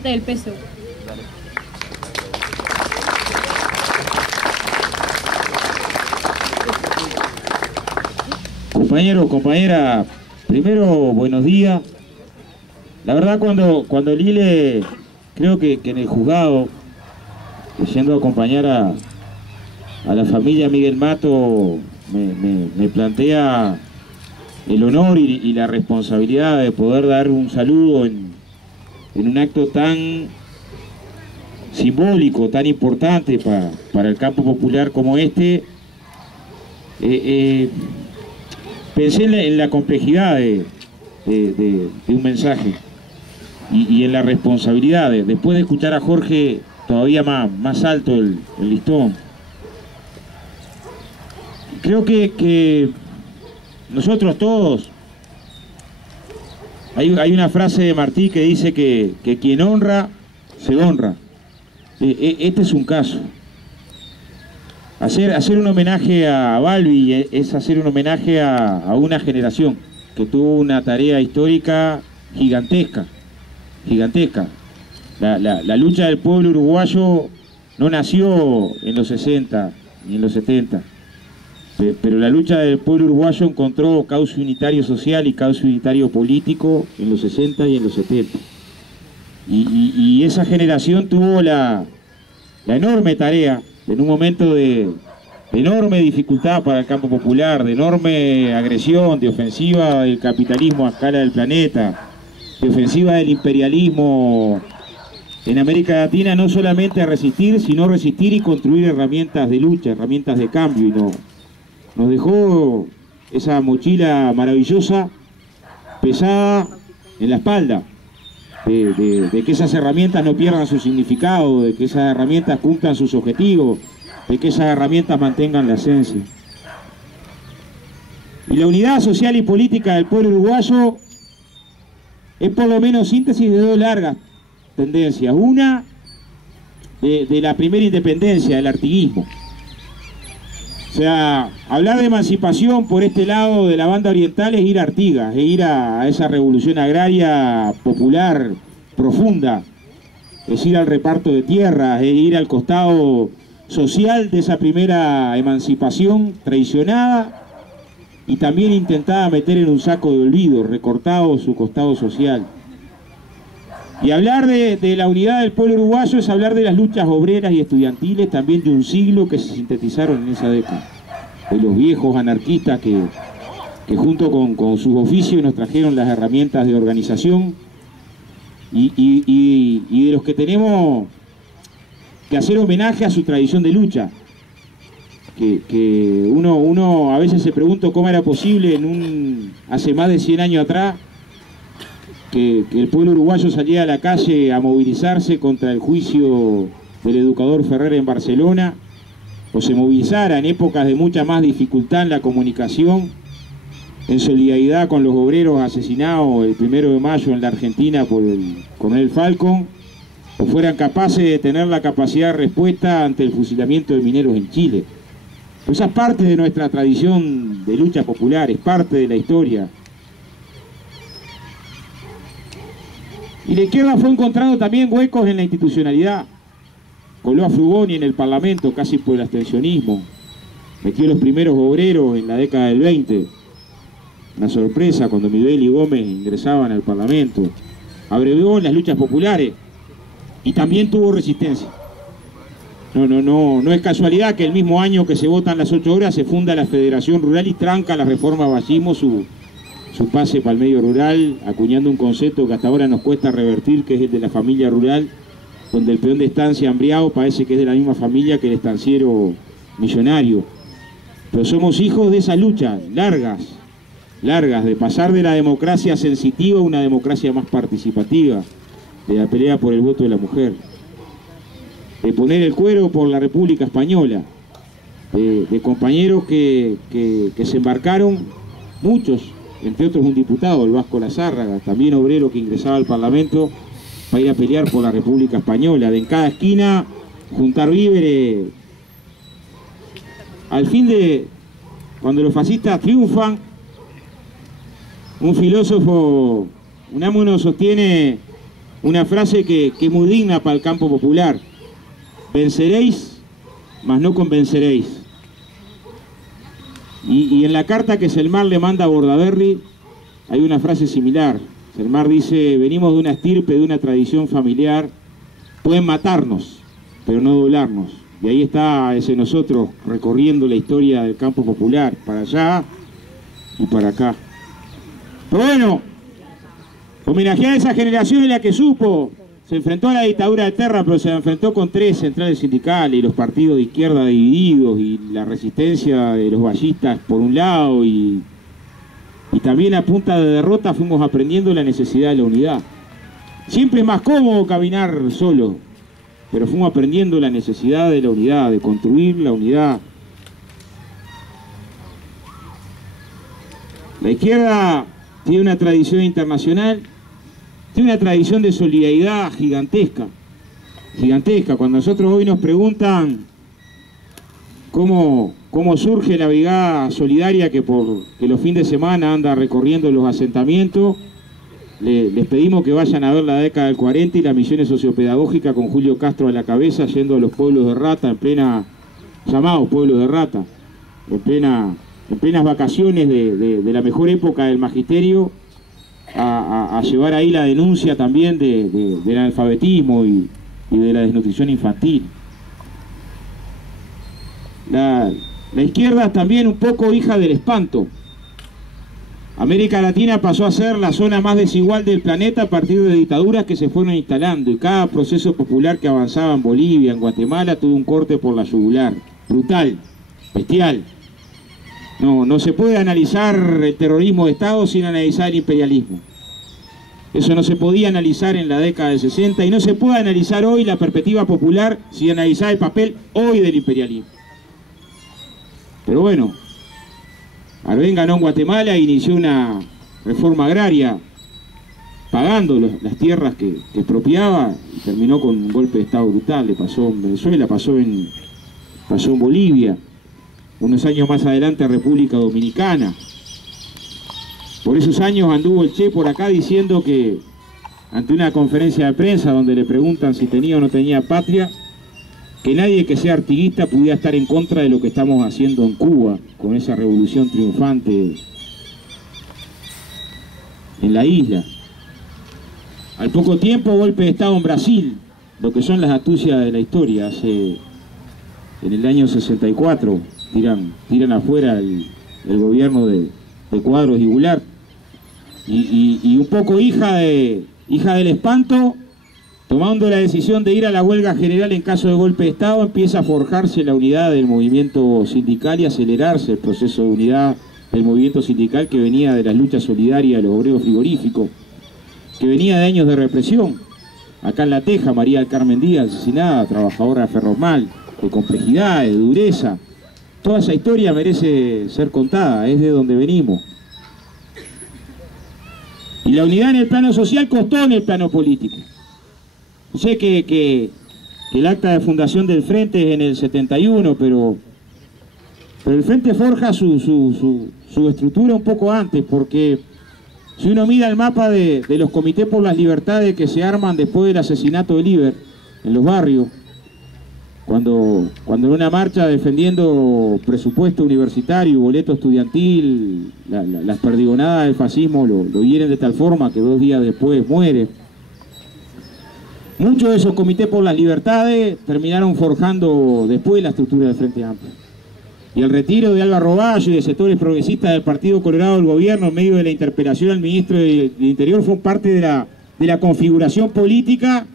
del PSU. Compañero, compañera, primero buenos días. La verdad cuando Lile, creo que en el juzgado, yendo a acompañar a la familia Miguel Mato, me plantea el honor y la responsabilidad de poder dar un saludo en un acto tan simbólico, tan importante para el campo popular como este. Pensé en la complejidad de un mensaje y en la responsabilidad, después de escuchar a Jorge, todavía más alto el listón. Creo que nosotros todos, hay una frase de Martí que dice que quien honra, se honra. Este es un caso. Hacer un homenaje a Balbi es hacer un homenaje a una generación que tuvo una tarea histórica gigantesca. La lucha del pueblo uruguayo no nació en los 60 ni en los 70, pero la lucha del pueblo uruguayo encontró cauce unitario social y cauce unitario político en los 60 y en los 70. Y esa generación tuvo la enorme tarea, en un momento de enorme dificultad para el campo popular, de enorme agresión, de ofensiva del capitalismo a escala del planeta, de ofensiva del imperialismo en América Latina, no solamente a resistir, sino resistir y construir herramientas de lucha, herramientas de cambio. Y nos dejó esa mochila maravillosa, pesada en la espalda, de que esas herramientas no pierdan su significado, de que esas herramientas cumplan sus objetivos, de que esas herramientas mantengan la esencia. Y la unidad social y política del pueblo uruguayo es por lo menos síntesis de dos largas tendencias. Una, de la primera independencia, del artiguismo. O sea, hablar de emancipación por este lado de la banda oriental es ir a Artigas, es ir a esa revolución agraria popular profunda, es ir al reparto de tierras, es ir al costado social de esa primera emancipación traicionada y también intentada meter en un saco de olvido, recortado su costado social. Y hablar de la unidad del pueblo uruguayo es hablar de las luchas obreras y estudiantiles también de un siglo que se sintetizaron en esa década. De los viejos anarquistas que junto con sus oficios nos trajeron las herramientas de organización y de los que tenemos que hacer homenaje a su tradición de lucha. Que uno a veces se pregunta cómo era posible hace más de 100 años atrás que el pueblo uruguayo salía a la calle a movilizarse contra el juicio del educador Ferrer en Barcelona, o se movilizara en épocas de mucha más dificultad en la comunicación, en solidaridad con los obreros asesinados el 1 de mayo en la Argentina por el coronel Falcón, o fueran capaces de tener la capacidad de respuesta ante el fusilamiento de mineros en Chile. Pues esa es parte de nuestra tradición de lucha popular, es parte de la historia. Y la izquierda fue encontrando también huecos en la institucionalidad. Coló a Frugoni en el Parlamento casi por el abstencionismo. Metió los primeros obreros en la década del 20. Una sorpresa cuando Miguel y Gómez ingresaban al Parlamento. Abrevió en las luchas populares y también tuvo resistencia. No es casualidad que el mismo año que se votan las 8 horas se funda la Federación Rural y tranca la reforma Vallismo su pase para el medio rural, acuñando un concepto que hasta ahora nos cuesta revertir, que es el de la familia rural, donde el peón de estancia hambriado parece que es de la misma familia que el estanciero millonario. Pero somos hijos de esas luchas largas, de pasar de la democracia sensitiva a una democracia más participativa, de la pelea por el voto de la mujer, de poner el cuero por la República Española, de compañeros que se embarcaron, muchos, entre otros un diputado, el Vasco Lazárraga, también obrero que ingresaba al Parlamento para ir a pelear por la República Española, de en cada esquina juntar víveres. Al fin de, cuando los fascistas triunfan, un filósofo unámono sostiene una frase que es muy digna para el campo popular: venceréis, mas no convenceréis. Y en la carta que Selmar le manda a Bordaberry hay una frase similar. Selmar dice: venimos de una estirpe, de una tradición familiar, pueden matarnos, pero no doblarnos. Y ahí está ese nosotros recorriendo la historia del campo popular, para allá y para acá. Pero bueno, homenajear a esa generación en la que supo, se enfrentó a la dictadura de Terra, pero se enfrentó con 3 centrales sindicales y los partidos de izquierda divididos y la resistencia de los ballistas por un lado, y también a punta de derrota fuimos aprendiendo la necesidad de la unidad. Siempre es más cómodo caminar solo, pero fuimos aprendiendo la necesidad de la unidad, de construir la unidad. La izquierda tiene una tradición internacional, tiene una tradición de solidaridad gigantesca, gigantesca. Cuando nosotros hoy nos preguntan cómo surge la brigada solidaria que los fines de semana anda recorriendo los asentamientos, les pedimos que vayan a ver la década del 40 y las misiones sociopedagógicas con Julio Castro a la cabeza, yendo a los pueblos de rata, en plena, llamados pueblos de rata, en plenas vacaciones de la mejor época del magisterio, a llevar ahí la denuncia también del analfabetismo y de la desnutrición infantil. La izquierda es también un poco hija del espanto. América Latina pasó a ser la zona más desigual del planeta a partir de dictaduras que se fueron instalando, y cada proceso popular que avanzaba en Bolivia, en Guatemala, tuvo un corte por la yugular. Brutal, bestial. No se puede analizar el terrorismo de Estado sin analizar el imperialismo. Eso no se podía analizar en la década del 60 y no se puede analizar hoy la perspectiva popular sin analizar el papel hoy del imperialismo. Pero bueno, Arbenz ganó en Guatemala e inició una reforma agraria pagando las tierras que expropiaba, y terminó con un golpe de Estado brutal. Le pasó en Venezuela, pasó en Bolivia, unos años más adelante República Dominicana. Por esos años anduvo el Che por acá diciendo que, ante una conferencia de prensa donde le preguntan si tenía o no tenía patria, que nadie que sea artiguista pudiera estar en contra de lo que estamos haciendo en Cuba, con esa revolución triunfante en la isla. Al poco tiempo, golpe de Estado en Brasil, lo que son las astucias de la historia. En el año 64 tiran afuera el gobierno de Quadros y Goulart, y un poco hija del espanto, tomando la decisión de ir a la huelga general en caso de golpe de Estado, empieza a forjarse la unidad del movimiento sindical y acelerarse el proceso de unidad del movimiento sindical, que venía de las luchas solidarias de los obreros frigoríficos, que venía de años de represión. Acá en La Teja, María del Carmen Díaz asesinada, trabajadora de Ferromal, de complejidad, de dureza. Toda esa historia merece ser contada, es de donde venimos. Y la unidad en el plano social costó en el plano político. Sé que el acta de fundación del Frente es en el 71, pero el Frente forja su estructura un poco antes, porque si uno mira el mapa de los comités por las libertades que se arman después del asesinato de Líber en los barrios, cuando en una marcha defendiendo presupuesto universitario y boleto estudiantil, las perdigonadas del fascismo lo hieren de tal forma que 2 días después muere. Muchos de esos comités por las libertades terminaron forjando después la estructura del Frente Amplio. Y el retiro de Álvaro Bayo y de sectores progresistas del Partido Colorado del gobierno en medio de la interpelación al ministro del Interior fue parte de la configuración política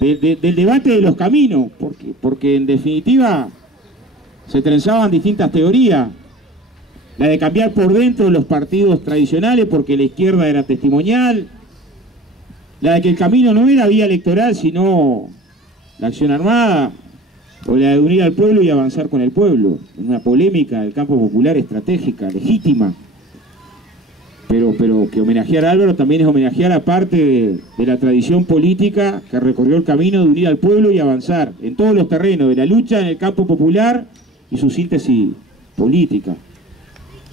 del debate de los caminos, porque en definitiva se trenzaban distintas teorías. La de cambiar por dentro los partidos tradicionales porque la izquierda era testimonial, la de que el camino no era vía electoral sino la acción armada, o la de unir al pueblo y avanzar con el pueblo, en una polémica del campo popular estratégica, legítima, pero que homenajear a Álvaro también es homenajear a parte de la tradición política que recorrió el camino de unir al pueblo y avanzar en todos los terrenos de la lucha en el campo popular y su síntesis política,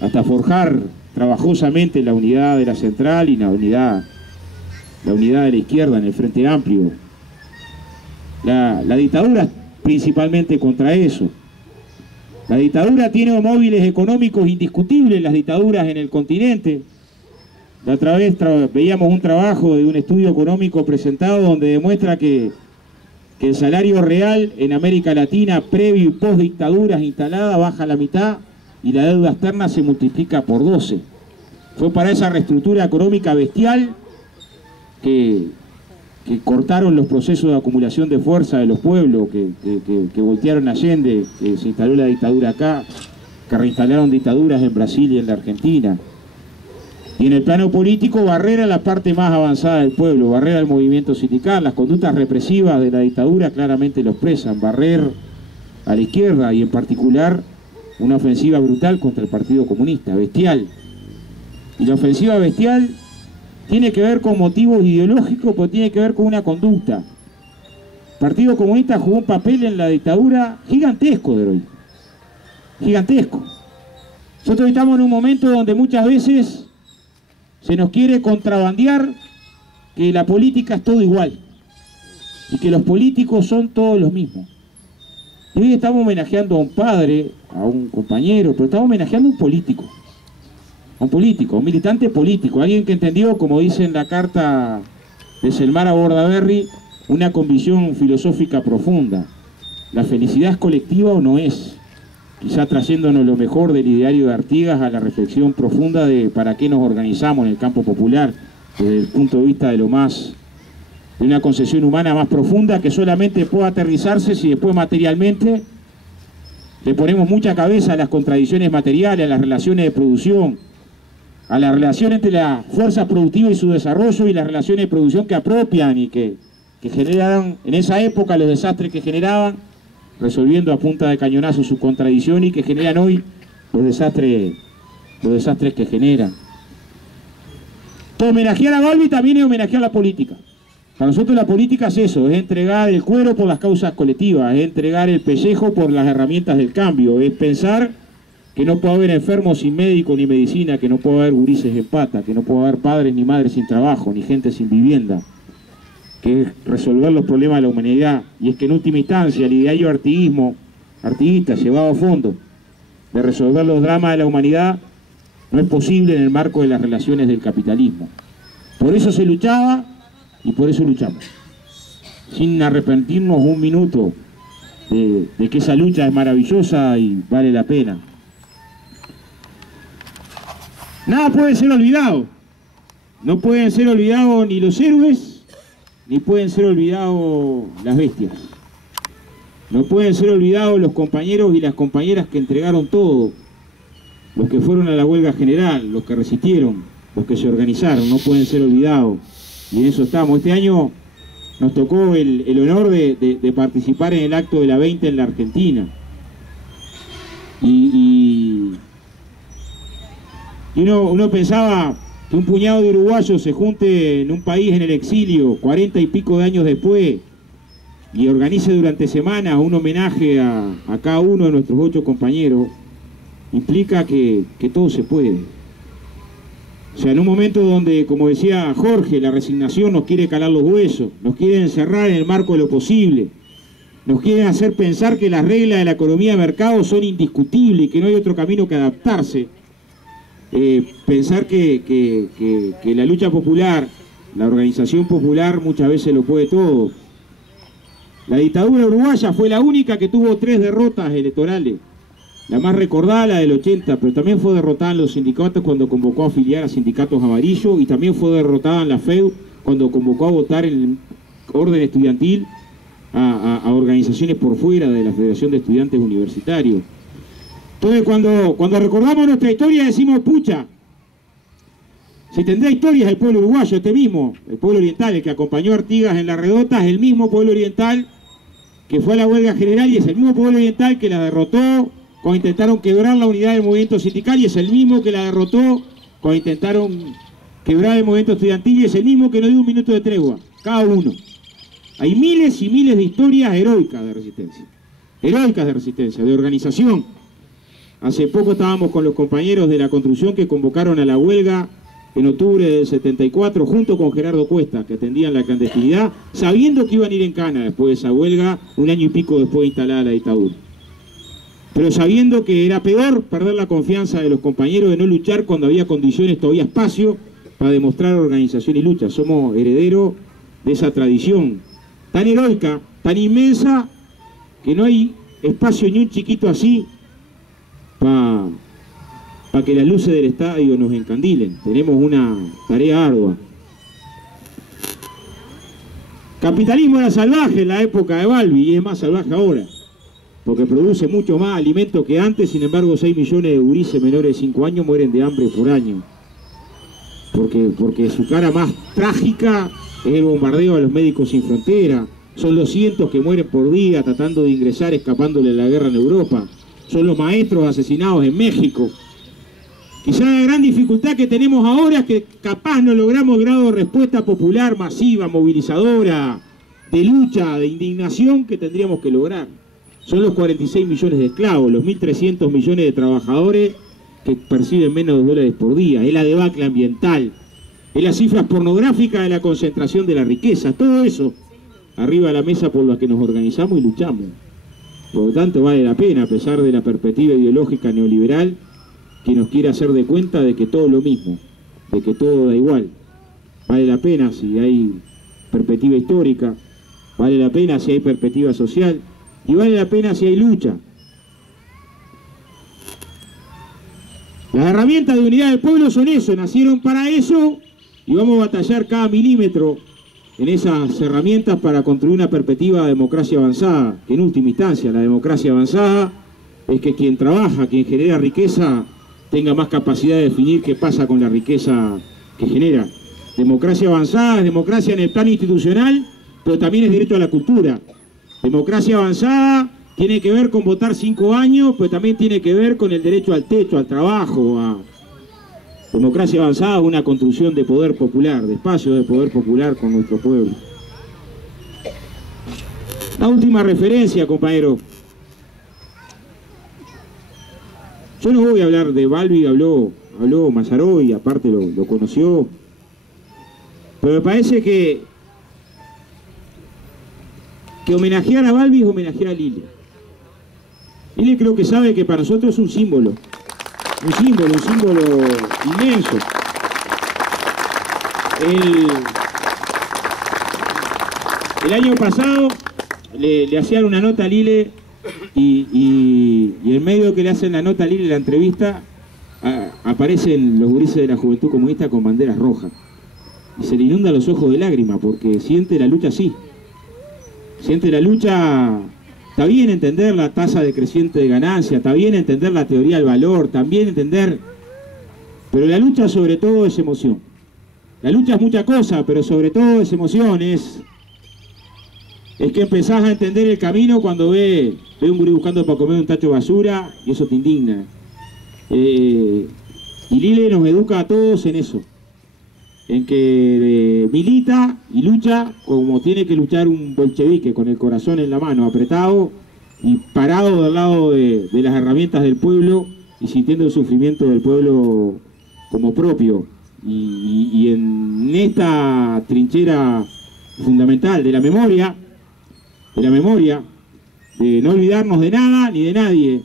hasta forjar trabajosamente la unidad de la central y la unidad la unidad de la izquierda en el Frente Amplio. La dictadura principalmente contra eso. La dictadura tiene móviles económicos indiscutibles, las dictaduras en el continente. La otra vez veíamos un trabajo de un estudio económico presentado donde demuestra que el salario real en América Latina, previo y post dictaduras instaladas, baja a la mitad y la deuda externa se multiplica por 12. Fue para esa reestructura económica bestial que cortaron los procesos de acumulación de fuerza de los pueblos, que voltearon Allende, que se instaló la dictadura acá, que reinstalaron dictaduras en Brasil y en la Argentina. Y en el plano político, barrer a la parte más avanzada del pueblo, barrer al movimiento sindical. Las conductas represivas de la dictadura claramente lo expresan, barrer a la izquierda y en particular una ofensiva brutal contra el Partido Comunista, bestial. Y la ofensiva bestial tiene que ver con motivos ideológicos, pero tiene que ver con una conducta. El Partido Comunista jugó un papel en la dictadura gigantesco de hoy. Gigantesco. Nosotros estamos en un momento donde muchas veces se nos quiere contrabandear que la política es todo igual y que los políticos son todos los mismos. Y hoy estamos homenajeando a un padre, a un compañero, pero estamos homenajeando a un político. A un político, a un militante político, alguien que entendió, como dice en la carta de Selmar a Bordaberry, una convicción filosófica profunda. ¿La felicidad es colectiva o no es? Quizá trayéndonos lo mejor del ideario de Artigas a la reflexión profunda de para qué nos organizamos en el campo popular, desde el punto de vista de lo más, de una concepción humana más profunda que solamente puede aterrizarse si después materialmente le ponemos mucha cabeza a las contradicciones materiales, a las relaciones de producción, a la relación entre la fuerza productiva y su desarrollo y las relaciones de producción que apropian y que generaron en esa época los desastres que generaban, resolviendo a punta de cañonazo su contradicción y que generan hoy los desastres que generan. Todo homenajear a Balbi también es homenajear a la política. Para nosotros la política es eso, es entregar el cuero por las causas colectivas, es entregar el pellejo por las herramientas del cambio, es pensar que no puede haber enfermos sin médico ni medicina, que no puede haber gurises en pata, que no puede haber padres ni madres sin trabajo, ni gente sin vivienda, que es resolver los problemas de la humanidad. Y es que en última instancia el ideario artiguista llevado a fondo de resolver los dramas de la humanidad no es posible en el marco de las relaciones del capitalismo. Por eso se luchaba y por eso luchamos, sin arrepentirnos un minuto de que esa lucha es maravillosa y vale la pena. Nada puede ser olvidado. No pueden ser olvidados ni los héroes, ni pueden ser olvidados las bestias. No pueden ser olvidados los compañeros y las compañeras que entregaron todo, los que fueron a la huelga general, los que resistieron, los que se organizaron, no pueden ser olvidados. Y en eso estamos. Este año nos tocó el honor de participar en el acto de la 20 en la Argentina. Y uno pensaba que un puñado de uruguayos se junte en un país en el exilio, 40 y pico de años después, y organice durante semanas un homenaje a cada uno de nuestros 8 compañeros, implica que todo se puede. O sea, en un momento donde, como decía Jorge, la resignación nos quiere calar los huesos, nos quiere encerrar en el marco de lo posible, nos quieren hacer pensar que las reglas de la economía de mercado son indiscutibles y que no hay otro camino que adaptarse. Pensar que la lucha popular, la organización popular muchas veces lo puede todo. La dictadura uruguaya fue la única que tuvo 3 derrotas electorales. La más recordada, la del 80, pero también fue derrotada en los sindicatos cuando convocó a afiliar a sindicatos amarillos y también fue derrotada en la FEU cuando convocó a votar en el orden estudiantil a organizaciones por fuera de la Federación de Estudiantes Universitarios. Entonces cuando recordamos nuestra historia decimos, pucha, si tendrá historias el pueblo uruguayo, este mismo, el pueblo oriental, el que acompañó a Artigas en la Redota, es el mismo pueblo oriental que fue a la huelga general y es el mismo pueblo oriental que la derrotó cuando intentaron quebrar la unidad del movimiento sindical y es el mismo que la derrotó cuando intentaron quebrar el movimiento estudiantil y es el mismo que no dio un minuto de tregua, cada uno. Hay miles y miles de historias heroicas de resistencia, de organización. Hace poco estábamos con los compañeros de la construcción que convocaron a la huelga en octubre del 74, junto con Gerardo Cuesta, que atendían la clandestinidad, sabiendo que iban a ir en cana después de esa huelga, un año y pico después de instalada la dictadura. Pero sabiendo que era peor perder la confianza de los compañeros, de no luchar cuando había condiciones, todavía espacio, para demostrar organización y lucha. Somos herederos de esa tradición tan heroica, tan inmensa, que no hay espacio ni un chiquito así para que las luces del estadio nos encandilen. Tenemos una tarea ardua. Capitalismo era salvaje en la época de Balbi y es más salvaje ahora, porque produce mucho más alimento que antes. Sin embargo, 6 millones de gurises menores de 5 años mueren de hambre por año, porque su cara más trágica es el bombardeo a los médicos sin frontera. Son los cientos que mueren por día tratando de ingresar, escapándole a la guerra en Europa. Son los maestros asesinados en México. Quizá la gran dificultad que tenemos ahora es que capaz no logramos grado de respuesta popular masiva, movilizadora, de lucha, de indignación que tendríamos que lograr. Son los 46 millones de esclavos, los 1.300 millones de trabajadores que perciben menos de $2 por día. Es la debacle ambiental, es las cifras pornográficas de la concentración de la riqueza. Todo eso arriba de la mesa por la que nos organizamos y luchamos. Por lo tanto, vale la pena, a pesar de la perspectiva ideológica neoliberal, que nos quiere hacer de cuenta de que todo es lo mismo, de que todo da igual. Vale la pena si hay perspectiva histórica, vale la pena si hay perspectiva social, y vale la pena si hay lucha. Las herramientas de unidad del pueblo son eso, nacieron para eso, y vamos a batallar cada milímetro en esas herramientas para construir una perspectiva de democracia avanzada, que en última instancia la democracia avanzada es que quien trabaja, quien genera riqueza, tenga más capacidad de definir qué pasa con la riqueza que genera. Democracia avanzada es democracia en el plano institucional, pero también es derecho a la cultura. Democracia avanzada tiene que ver con votar 5 años, pero también tiene que ver con el derecho al techo, al trabajo. Democracia avanzada es una construcción de poder popular, de espacio de poder popular con nuestro pueblo. La última referencia, compañero. Yo no voy a hablar de Balbi, habló Mazaró y aparte lo conoció. Pero me parece que homenajear a Balbi es homenajear a Lille. Lille creo que sabe que para nosotros es un símbolo inmenso. El año pasado le hacían una nota a Lille y en medio que le hacen la nota a Lille, la entrevista, aparecen los gurises de la Juventud Comunista con banderas rojas. Y se le inundan los ojos de lágrimas porque siente la lucha así. Siente la lucha. Está bien entender la tasa decreciente de ganancia, está bien entender la teoría del valor, también entender... Pero la lucha sobre todo es emoción. La lucha es mucha cosa, pero sobre todo es emoción, es que empezás a entender el camino cuando ve un gurí buscando para comer un tacho de basura y eso te indigna. Y Lille nos educa a todos en eso, en que milita y lucha como tiene que luchar un bolchevique, con el corazón en la mano, apretado y parado del lado de las herramientas del pueblo y sintiendo el sufrimiento del pueblo como propio. Y en esta trinchera fundamental de la memoria, de no olvidarnos de nada ni de nadie,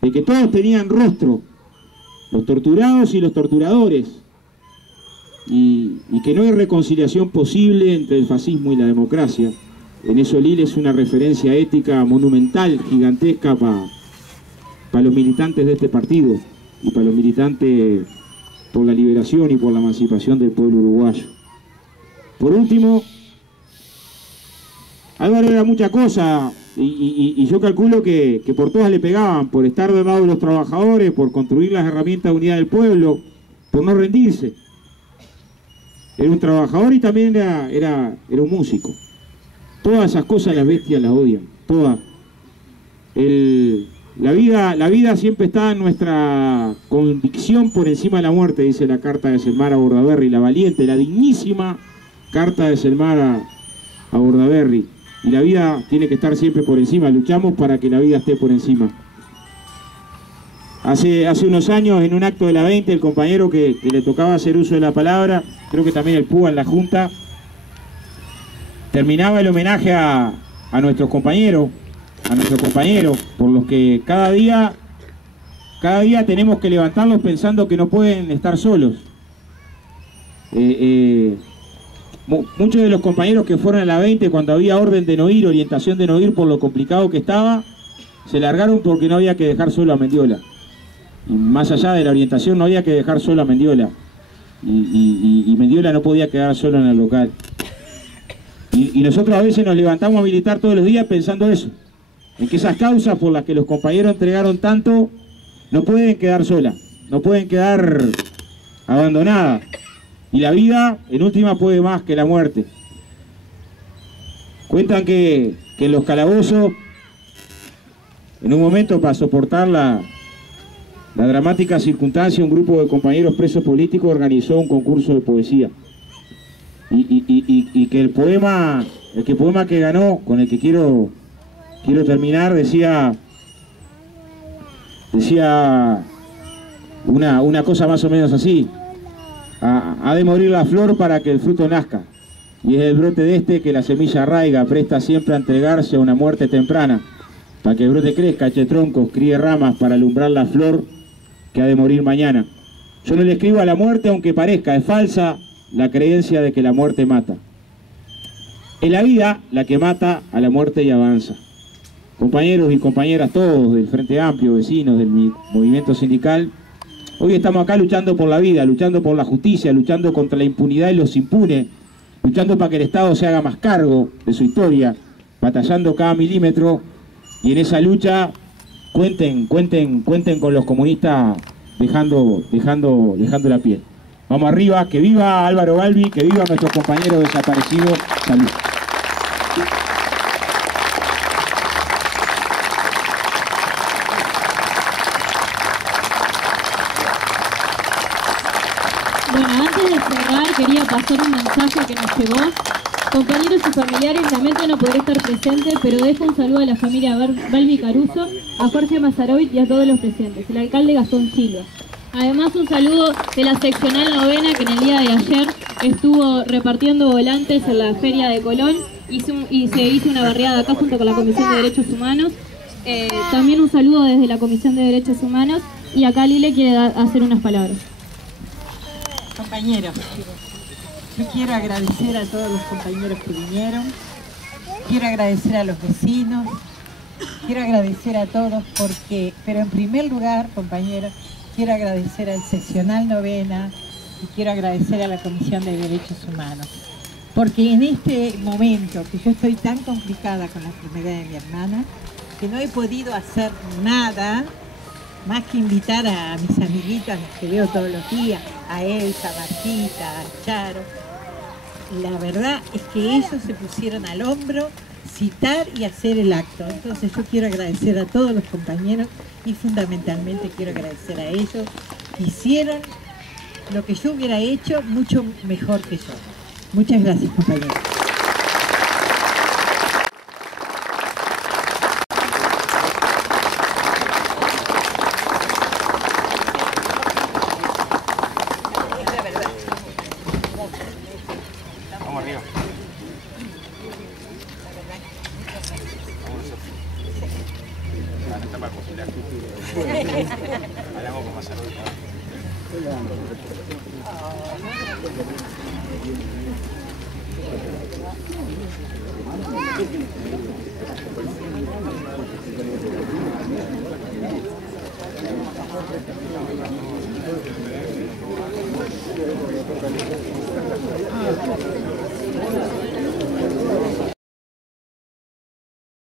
de que todos tenían rostro, los torturados y los torturadores, y que no hay reconciliación posible entre el fascismo y la democracia. En eso Lille es una referencia ética monumental, gigantesca para los militantes de este partido y para los militantes por la liberación y por la emancipación del pueblo uruguayo. Por último, Álvaro era mucha cosa y yo calculo que por todas le pegaban, por estar del lado de los trabajadores, por construir las herramientas de unidad del pueblo, por no rendirse. Era un trabajador y también era un músico. Todas esas cosas las bestias las odian, todas. La vida siempre está en nuestra convicción por encima de la muerte, dice la carta de Selmar a Bordaberry, la valiente, la dignísima carta de Selmar a Bordaberry. Y la vida tiene que estar siempre por encima, luchamos para que la vida esté por encima. Hace unos años, en un acto de la 20, el compañero que le tocaba hacer uso de la palabra, creo que también el PUA en la Junta, terminaba el homenaje a nuestros compañeros, por los que cada día tenemos que levantarlos pensando que no pueden estar solos. Muchos de los compañeros que fueron a la 20 cuando había orden de no ir, orientación de no ir por lo complicado que estaba, se largaron porque no había que dejar solo a Mendiola. Y más allá de la orientación no había que dejar solo a Mendiola. Y Mendiola no podía quedar solo en el local. Y nosotros a veces nos levantamos a militar todos los días pensando eso, en que esas causas por las que los compañeros entregaron tanto no pueden quedar solas, no pueden quedar abandonadas. Y la vida, en última, puede más que la muerte. Cuentan que en los calabozos, en un momento para soportar la dramática circunstancia, un grupo de compañeros presos políticos organizó un concurso de poesía. Y que el poema que ganó, con el que quiero terminar, decía una cosa más o menos así: ha de morir la flor para que el fruto nazca, y es el brote de este que la semilla arraiga, presta siempre a entregarse a una muerte temprana, para que el brote crezca, eche troncos, críe ramas para alumbrar la flor que ha de morir mañana. Yo no le escribo a la muerte aunque parezca, es falsa la creencia de que la muerte mata. Es la vida la que mata a la muerte y avanza. Compañeros y compañeras todos del Frente Amplio, vecinos del movimiento sindical, hoy estamos acá luchando por la vida, luchando por la justicia, luchando contra la impunidad y los impunes, luchando para que el Estado se haga más cargo de su historia, batallando cada milímetro, y en esa lucha cuenten con los comunistas dejando la piel. Vamos arriba, que viva Álvaro Balbi, que viva nuestros compañeros desaparecidos. Salud. Bueno, antes de cerrar quería pasar un mensaje que nos llegó. Compañeros y familiares, lamento no poder estar presente, pero dejo un saludo a la familia Balbi Caruso, a Jorge Mazarovit y a todos los presentes. El alcalde Gastón Silva. Además, un saludo de la seccional novena, que en el día de ayer estuvo repartiendo volantes en la feria de Colón y se hizo una barriada acá junto con la Comisión de Derechos Humanos. También un saludo desde la Comisión de Derechos Humanos, y acá Lile quiere hacer unas palabras. Compañeros, yo quiero agradecer a todos los compañeros que vinieron, quiero agradecer a los vecinos, quiero agradecer a todos pero en primer lugar, compañeros, quiero agradecer al seccional novena y quiero agradecer a la Comisión de Derechos Humanos, porque en este momento que yo estoy tan complicada con la enfermedad de mi hermana, que no he podido hacer nada más que invitar a mis amiguitas que veo todos los días, a Elsa, a Martita, a Charo. La verdad es que ellos se pusieron al hombro, citar y hacer el acto. Entonces yo quiero agradecer a todos los compañeros y fundamentalmente quiero agradecer a ellos que hicieron lo que yo hubiera hecho mucho mejor que yo. Muchas gracias, compañeros. Vamos arriba. Hablamos con Mazarovit.